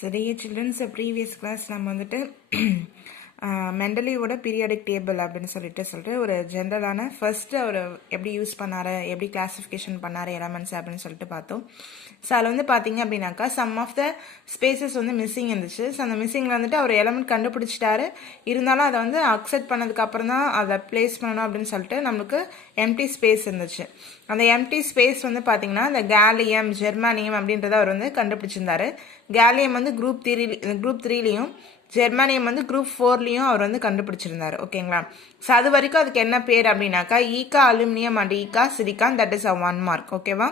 So dear children, previous class நம்ம வந்துட்டு மெண்டலியோட periodic table அப்படின்னு சொல்லிட்டு ஒரு ஜென்ரலான ஃபர்ஸ்ட் அவர் எப்படி யூஸ் பண்ணாரு, எப்படி கிளாசிஃபிகேஷன் பண்ணாரு எலமெண்ட்ஸ் அப்படின்னு சொல்லிட்டு பார்த்தோம். ஸோ அதில் வந்து பார்த்தீங்க அப்படின்னாக்கா சம் ஆஃப் த ஸ்பேசஸ் வந்து மிஸ்ஸிங் இருந்துச்சு. ஸோ அந்த மிஸ்ஸிங்கில் வந்துட்டு அவர் எலமெண்ட் கண்டுபிடிச்சிட்டாரு. இருந்தாலும் அதை வந்து அக்செப்ட் பண்ணதுக்கு அப்புறம் தான் அதை பிளேஸ் பண்ணணும் அப்படின்னு சொல்லிட்டு நம்மளுக்கு எம்டி ஸ்பேஸ் இருந்துச்சு. அந்த எம்டி ஸ்பேஸ் வந்து பார்த்தீங்கன்னா இந்த கேலியம் ஜெர்மானியம் அப்படின்றத அவர் வந்து கண்டுபிடிச்சிருந்தாரு. கேலியம் வந்து குரூப் த்ரீலையும் ஜெர்மானியம் வந்து குரூப் 4லையும் அவர் வந்து கண்டுபிடிச்சிருந்தாரு. ஓகேங்களா? ஸோ அது வரைக்கும் அதுக்கு என்ன பேர் அப்படின்னாக்கா eka aluminium and eka silicon, that is a 1 mark. ஓகேவா?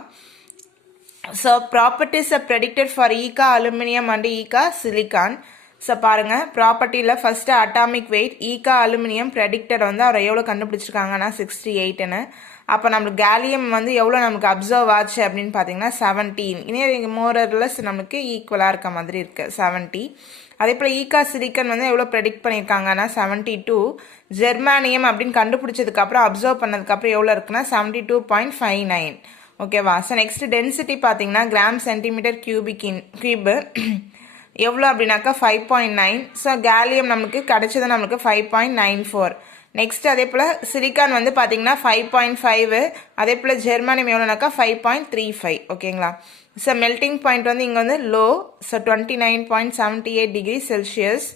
So properties predicted for eka aluminium and eka silicon. So பாருங்க, ப்ராப்பர்ட்டியில் first atomic weight eka aluminium predicted வந்து அவர் எவ்வளோ கண்டுபிடிச்சிருக்காங்கன்னா 68ன்னு. அப்போ நம்மளுக்கு கேலியம் வந்து எவ்வளோ நமக்கு அப்சர்வ் ஆச்சு அப்படின்னு பார்த்தீங்கன்னா 17. இனி மோரர்லெஸ் நமக்கு ஈக்குவலாக இருக்க மாதிரி இருக்கு 70. அதே போல் ஈகா சிலிக்கன் வந்து எவ்வளோ ப்ரெடிக்ட் பண்ணியிருக்காங்கன்னா 72. ஜெர்மானியம் அப்படின்னு கண்டுபிடிச்சதுக்கப்புறம் அப்சர்வ் பண்ணதுக்கப்புறம் எவ்வளோ இருக்குன்னா 72.59. ஓகேவா? ஸோ நெக்ஸ்ட் டென்சிட்டி பார்த்தீங்கன்னா கிராம் சென்டிமீட்டர் கியூபு எவ்வளோ அப்படின்னாக்கா 5.9. ஸோ கேலியம் நமக்கு கிடைச்சது நம்மளுக்கு 5.94. நெக்ஸ்ட் அதே போல் சிலிக்கான் வந்து பார்த்தீங்கன்னா 5.5. அதே போல் ஜெர்மானியம் எவ்வளோனாக்கா 5.35. ஓகேங்களா? ஸோ மெல்டிங் பாயிண்ட் வந்து இங்கே வந்து லோ. So 29.78 degree Celsius.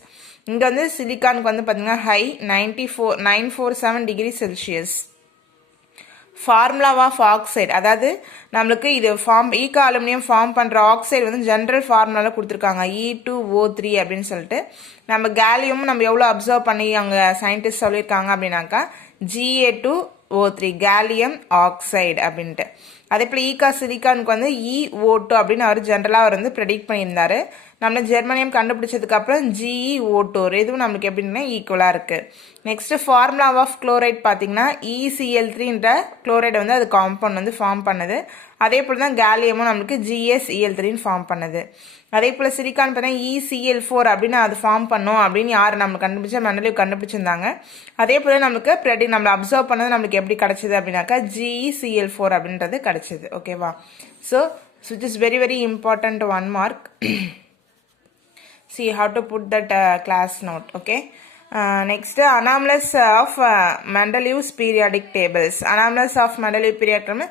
இங்கே வந்து சிலிக்கானுக்கு வந்து பார்த்தீங்கன்னா high 947 degree celsius. Formula of oxide, அதாவது நம்மளுக்கு இது ஈகா அலுமினியம் ஃபார்ம் பண்ணுற ஆக்சைடு வந்து ஜென்ரல் ஃபார்முலாவில் கொடுத்துருக்காங்க E2O3 அப்படின்னு சொல்லிட்டு. நம்ம கேலியமும் நம்ம எவ்வளோ அப்சர்வ் பண்ணி அங்கே சயின்டிஸ்ட் சொல்லியிருக்காங்க அப்படின்னாக்கா Ga2O3 கேலியம் ஆக்சைடு அப்படின்ட்டு. அதே போல் ஈகா சிலிக்கானுக்கு வந்து EO2 அப்படின்னு அவர் ஜென்ரலாக அவர் வந்து ப்ரெடிக்ட் பண்ணியிருந்தாரு. நம்ம ஜெர்மானியம் கண்டுபிடிச்சதுக்கப்புறம் GeO2 இதுவும் நம்மளுக்கு எப்படின்னா ஈக்குவலாக இருக்குது. நெக்ஸ்ட் ஃபார்முலா ஆஃப் குளோரைட் பார்த்தீங்கன்னா ECl3ன்ற குளோரைடு வந்து அது காம்பவுண்ட் வந்து ஃபார்ம் பண்ணுது. அதே போல் தான் கேலியமும் நம்மளுக்கு GsCl3ன்னு ஃபார்ம் பண்ணுது. அதே போல் சிலிக்கான் பார்த்தீங்கன்னா ECl4 அப்படின்னு அது ஃபார்ம் பண்ணும் அப்படின்னு யார் நம்மளுக்கு கண்டுபிடிச்சா மெண்டலிவ் கண்டுபிடிச்சிருந்தாங்க. அதே போல் நம்மளுக்கு நம்ம அப்சர்வ் பண்ணது நம்மளுக்கு எப்படி கிடைச்சது அப்படின்னாக்கா GeCl4 அப்படின்றது கிடைச்சது. ஓகேவா? So which is very very important 1 mark. See how to put that class note. Okay. Next anomalies of Mendeleev's periodic tables. Anomalies of Mendeleev periodic table,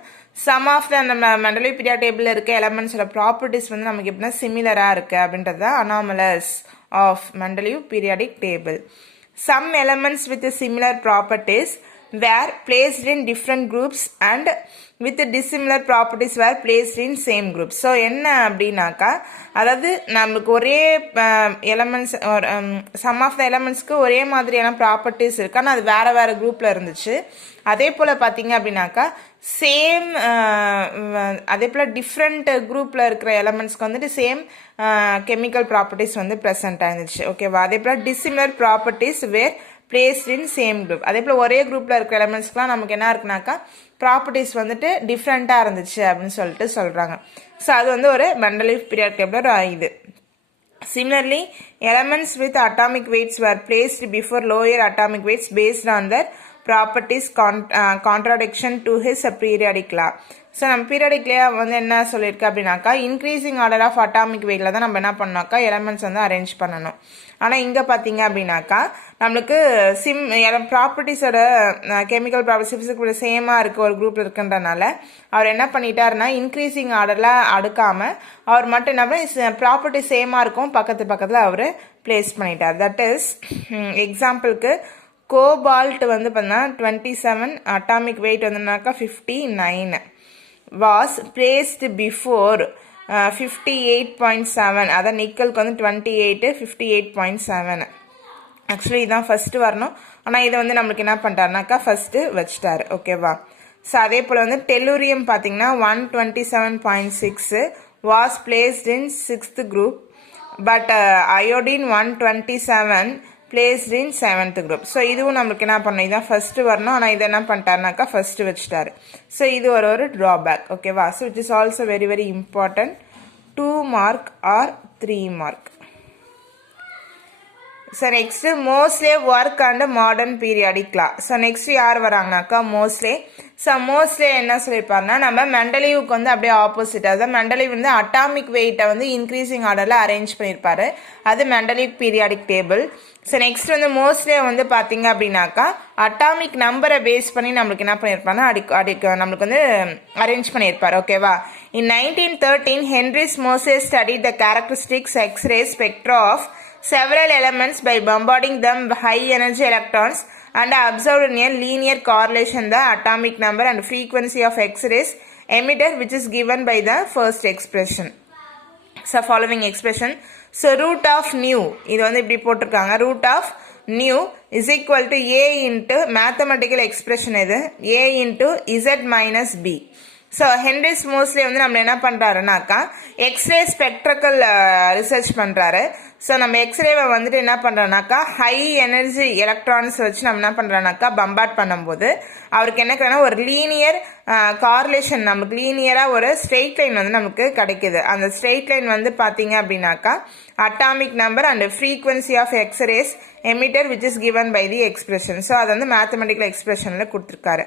some of the Mendeleev periodic table இருக்க elements properties வந்து நமக்கு எப்படின்னா சிமிலரா இருக்கு அப்படின்றது anomalies of Mendeleev periodic table. Some elements with similar properties were placed in different groups and with dissimilar properties were placed in same group. So என்ன அப்படின்னாக்கா, அதாவது நம்மளுக்கு ஒரே எலமெண்ட்ஸ் சம் ஆஃப் த எலமெண்ட்ஸ்க்கு ஒரே மாதிரியான ப்ராப்பர்ட்டிஸ் இருக்கு, ஆனால் அது வேறு வேறு குரூப்பில் இருந்துச்சு. அதே போல் பார்த்தீங்க அப்படின்னாக்கா சேம் அதே போல் டிஃப்ரெண்ட் குரூப்பில் இருக்கிற எலமெண்ட்ஸ்க்கு வந்துட்டு சேம் கெமிக்கல் ப்ராப்பர்ட்டிஸ் வந்து ப்ரெசென்ட் ஆயிருந்துச்சு. ஓகேவா? அதே போல் dissimilar properties were placed in same group. அதே போல் ஒரே குரூப்பில் இருக்கிற எலமெண்ட்ஸ்க்குலாம் நமக்கு என்ன இருக்குனாக்கா ப்ராப்பர்ட்டிஸ் வந்துட்டு டிஃப்ரெண்ட்டாக இருந்துச்சு அப்படின்னு சொல்லிட்டு சொல்கிறாங்க. ஸோ அது வந்து ஒரு மெண்டலீவ் பீரியாடிக் டேபிள் இது. Similarly, elements with atomic weights were placed before lower atomic weights based on their properties contradiction to his periodic law. So நம்ம பீரியாடிக் லா வந்து என்ன சொல்லியிருக்கு அப்படின்னாக்கா இன்க்ரீசிங் ஆர்டர் ஆஃப் அட்டாமிக் வெயிட்டில் தான் நம்ம என்ன பண்ணோம்னாக்கா எலமெண்ட்ஸ் வந்து அரேஞ்ச் பண்ணணும். ஆனால் இங்கே பார்த்தீங்க அப்படின்னாக்கா நம்மளுக்கு ப்ராப்பர்ட்டிஸோட கெமிக்கல் ப்ராப்பர்ட்டிஸ் ஃபிசிக்கல் சேமாக இருக்குது ஒரு குரூப்பில் இருக்குன்றனால அவர் என்ன பண்ணிட்டாருன்னா இன்க்ரீசிங் ஆர்டரில் அடுக்காமல் அவர் மட்டும் என்ன ப்ராப்பர்ட்டி சேமாக இருக்கும் பக்கத்தில் அவர் பிளேஸ் பண்ணிட்டார். தட் இஸ் எக்ஸாம்பிளுக்கு கோபால்ட் வந்து பார்த்தீங்கன்னா 27 atomic wait வந்துனாக்கா 59 was placed before 58.7. அதான் நிக்கலுக்கு வந்து 28 58.7. ஆக்சுவலி இதுதான் ஃபஸ்ட்டு வரணும், ஆனால் இதை வந்து நம்மளுக்கு என்ன பண்ணிட்டாருனாக்கா ஃபஸ்ட்டு வச்சுட்டாரு. ஓகேவா? ஸோ அதே போல் வந்து டெல்லூரியம் பார்த்தீங்கன்னா 127.6 was placed in 6th group, but iodine 127 placed in 7th group. So இதுவும் நம்மளுக்கு என்ன பண்ணணும், இதுதான் ஃபஸ்ட்டு வரணும், ஆனால் இதை என்ன பண்ணிட்டாருனாக்கா ஃபஸ்ட்டு வச்சுட்டாரு. ஸோ இது ஒரு ட்ராபேக். ஓகேவா? So it is also very very important 2 mark or 3 mark. So next Moseley work and modern periodic law. So next யார் வராங்கனாக்கா மோஸ்ட்லே. ஸோ மோஸ்ட்லே என்ன சொல்லியிருப்பாருன்னா நம்ம மெண்டலீவுக்கு வந்து அப்படியே ஆப்போசிட். அதாவது மெண்டலீவ் வந்து அட்டாமிக் வெயிட்டை வந்து இன்க்ரீசிங் ஆர்டரில் அரேஞ்ச் பண்ணியிருப்பாரு. அது Mendeleev periodic table. So next வந்து மோஸ்ட்லே வந்து பார்த்தீங்க அப்படின்னாக்கா அட்டாமிக் நம்பரை பேஸ் பண்ணி நம்மளுக்கு என்ன பண்ணியிருப்பாருன்னா நம்மளுக்கு வந்து அரேஞ்ச் பண்ணியிருப்பாரு. ஓகேவா. In 1913, Henry's Mose studied the characteristics X-ray spectra of several elements by bombarding them with high energy electrons and observed a linear correlation the atomic number and frequency of X-rays emitted, which is given by the first expression. So following expression. So root of nu, இது வந்து இப்படி போட்டிருக்காங்க. root of nu is equal to a into mathematical expression இது a into z minus b. So Henry's Moseley வந்து நம்ம என்ன பண்ணுறாருனாக்கா X-ray spectral research பண்ணுறாரு. ஸோ நம்ம எக்ஸ்ரேவை வந்துட்டு என்ன பண்ணுறோன்னாக்கா ஹை எனர்ஜி எலக்ட்ரான்ஸ் வச்சு நம்ம என்ன பண்ணுறோன்னாக்கா பம்பார்ட் பண்ணும்போது அவருக்கு என்ன கிடையாது ஒரு லீனியர் கார்லேஷன், நமக்கு லீனியராக ஒரு ஸ்ட்ரெயிட் லைன் வந்து நமக்கு கிடைக்குது. அந்த ஸ்ட்ரெயிட் லைன் வந்து பார்த்தீங்க அப்படின்னாக்கா atomic number and frequency of x rays emitter which is given by the expression. So அது வந்து மேத்தமெட்டிக்கல் எக்ஸ்பிரஷனில் கொடுத்துருக்காரு.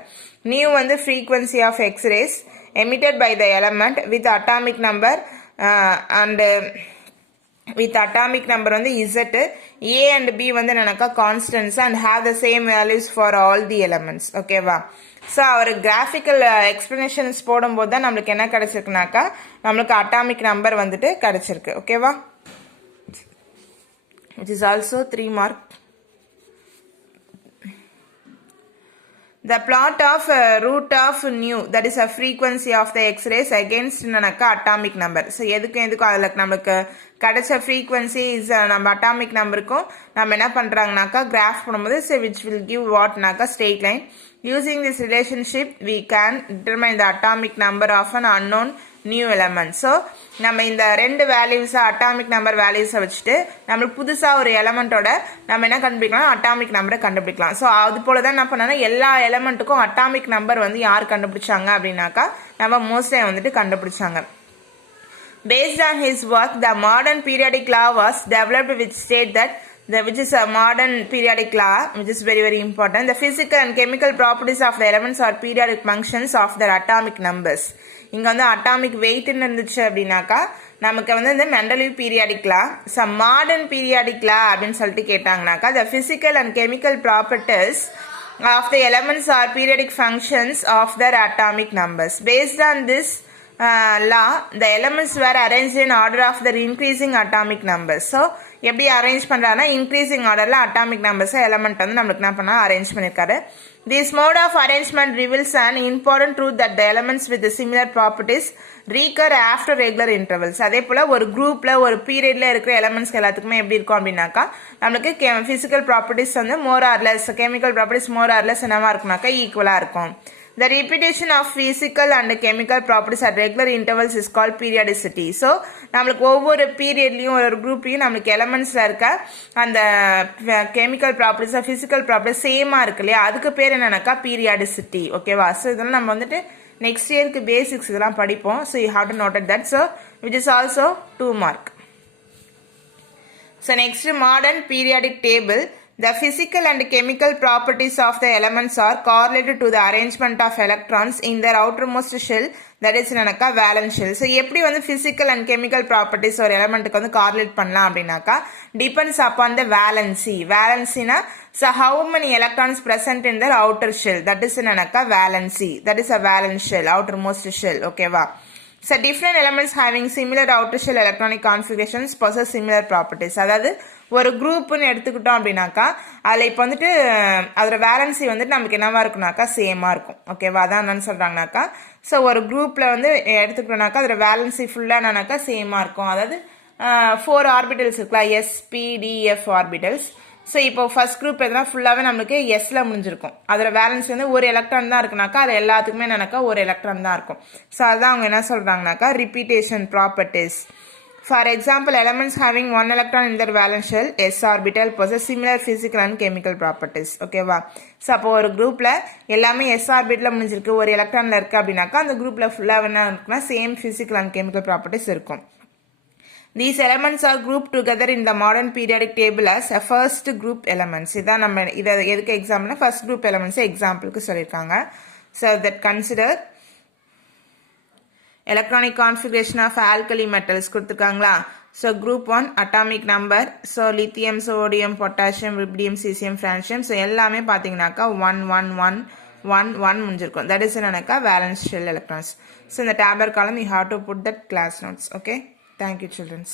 நியூ வந்து frequency of x rays emitted by the element with atomic number and with atomic number வந்து Z, A and B வந்து என்னக்கா constants and have the same values for all the elements. ஓகேவா. So அவர் graphical explanations போடும்போது தான் நம்மளுக்கு என்ன கிடைச்சிருக்குனாக்கா நம்மளுக்கு atomic number வந்துட்டு கிடைச்சிருக்கு. ஓகேவா. It is also 3 mark. The plot of root of nu, that is a frequency of the X-rays against atomic number. So எதுக்கும் அதில் நம்மளுக்கு கிடைச்ச frequency is நம்ம atomic numberக்கும் நம்ம என்ன பண்ணுறாங்கனாக்கா கிராஃப் பண்ணும்போது which will give what நாக்கா straight line. Using this relationship we can determine the atomic number of an unknown new element. So நம்ம இந்த ரெண்டு வேல்யூஸை அட்டாமிக் நம்பர் வேல்யூஸை வச்சுட்டு நம்மளுக்கு புதுசாக ஒரு எலமெண்ட்டோட நம்ம என்ன கண்டுபிடிக்கலாம் அட்டாமிக் நம்பரை கண்டுபிடிக்கலாம். ஸோ அது போல தான் என்ன பண்ணோன்னா எல்லா எலமெண்ட்டுக்கும் அட்டாமிக் நம்பர் வந்து யார் கண்டுபிடிச்சாங்க அப்படின்னாக்கா நம்ம மோஸ்ட்லே வந்துட்டு கண்டுபிடிச்சாங்க. Based on his work, the modern periodic law was developed which state that which is a modern periodic law, which is very very important. The physical and chemical properties of the elements are periodic functions of their atomic numbers. இங்கே வந்து atomic வெயிட்னு இருந்துச்சு அப்படின்னாக்கா நமக்கு வந்து இந்த Mendeleev periodic லா. Some modern periodic லா அப்படின்னு சொல்லிட்டு கேட்டாங்கனாக்கா the physical and chemical properties of the elements are periodic functions of their atomic numbers. Based on this law, the elements were arranged in order of their increasing atomic numbers. So எப்படி arrange பண்ணுறாருன்னா increasing ஆர்டரில் atomic நம்பர்ஸை element வந்து நம்மளுக்கு என்ன பண்ணால் arrange பண்ணியிருக்காரு. This mode of arrangement reveals an important truth that the elements with the similar properties recur after regular intervals. அதே போல் ஒரு குரூப்பில் ஒரு பீரியடில் இருக்கிற எலமெண்ட்ஸ்க்கு எல்லாத்துக்குமே எப்படி இருக்கும் அப்படின்னாக்கா நம்மளுக்கு ஃபிசிக்கல் ப்ராப்பர்ட்டிஸ் வந்து மோர் ஆர்லெஸ், கெமிக்கல் ப்ராப்பர்ட்டிஸ் மோர் ஆர்லெஸ் என்னவா இருக்குனாக்கா ஈக்குவலாக இருக்கும். The repetition of physical and chemical properties at regular intervals is called periodicity. So நம்மளுக்கு ஒவ்வொரு பீரியட்லையும் ஒரு குரூப்லையும் நம்மளுக்கு எலமெண்ட்ஸில் இருக்க அந்த கெமிக்கல் ப்ராப்பர்ட்டிஸ் ஃபிசிக்கல் ப்ராப்பர்ட்டிஸ் சேமாக இருக்கு இல்லையா, அதுக்கு பேர் என்னன்னாக்கா பீரியாடிசிட்டி. ஓகேவா. ஸோ இதெல்லாம் நம்ம வந்துட்டு நெக்ஸ்ட் இயருக்கு பேசிக்ஸ் இதெல்லாம் படிப்போம். So you have to noted that. So which is also 2 mark. So next modern periodic table. The physical and chemical properties of the elements are correlated to the arrangement of electrons in their outermost shell, that is என்னக்கா valence shell. So எப்படி வந்து physical and chemical properties ஒரு elementக்கு வந்து correlate பண்ணலாம் அப்படின்னாக்கா depends upon the valency. Valencyனா so how many electrons present in their outer shell, that is என்னக்கா valency. That is a valence shell, outermost shell. ஓகேவா. So different elements having similar outer shell electronic configurations possess similar properties. அதாவது ஒரு குரூப்னு எடுத்துக்கிட்டோம் அப்படின்னாக்கா அதில் இப்போ வந்துட்டு அதோட வேலன்சி வந்துட்டு நமக்கு என்னவா இருக்குனாக்கா சேமாக இருக்கும். ஓகேவா. அதான் என்னன்னு சொல்கிறாங்கனாக்கா ஸோ ஒரு குரூப்பில் வந்து எடுத்துக்கிட்டோம்னாக்கா அதோட வேலன்சி ஃபுல்லாக என்னன்னாக்கா சேமாக இருக்கும். அதாவது 4 ஆர்பிட்டல்ஸ் இருக்கலாம், SPDF ஆர்பிட்டல்ஸ். ஸோ இப்போ ஃபர்ஸ்ட் குரூப் எதுனா ஃபுல்லாகவே நம்மளுக்கு எஸ்ல முடிஞ்சிருக்கும். அதோட வேலன்ஸ் வந்து ஒரு எலக்ட்ரான் தான் இருக்குனாக்கா அது எல்லாத்துக்குமே என்னன்னாக்கா ஒரு எலக்ட்ரான் தான் இருக்கும். ஸோ அதுதான் அவங்க என்ன சொல்கிறாங்கனாக்கா repetition properties. For example, elements having 1 electron in their valence shell, s orbital, possess similar physical and chemical properties. ஓகேவா. ஸோ அப்போ ஒரு குரூப்பில் எல்லாமே s ஆர்பிட்டில் முடிஞ்சிருக்கு, ஒரு எலக்ட்ரானில் இருக்குது அப்படின்னாக்கா அந்த குரூப்பில் ஃபுல்லாக என்ன இருக்குன்னா same physical and chemical properties இருக்கும். These elements are grouped together in the modern periodic table as a first group elements. இதான் நம்ம இதை எதுக்கு எக்ஸாம்பிள்னா ஃபர்ஸ்ட் குரூப் எலமெண்ட்ஸ் எக்ஸாம்பிளுக்கு சொல்லியிருக்காங்க. So that consider electronic configuration of alkali metals கொடுத்துருக்காங்களா. So group 1 atomic number. So lithium, sodium, potassium, rubidium, cesium, francium. So எல்லாமே பார்த்தீங்கன்னாக்கா 1 1 1 1 1 முடிஞ்சிருக்கும். That is என்னன்னாக்கா valence shell electrons. So in the tabular column you have to put that class notes. Okay. Thank you children.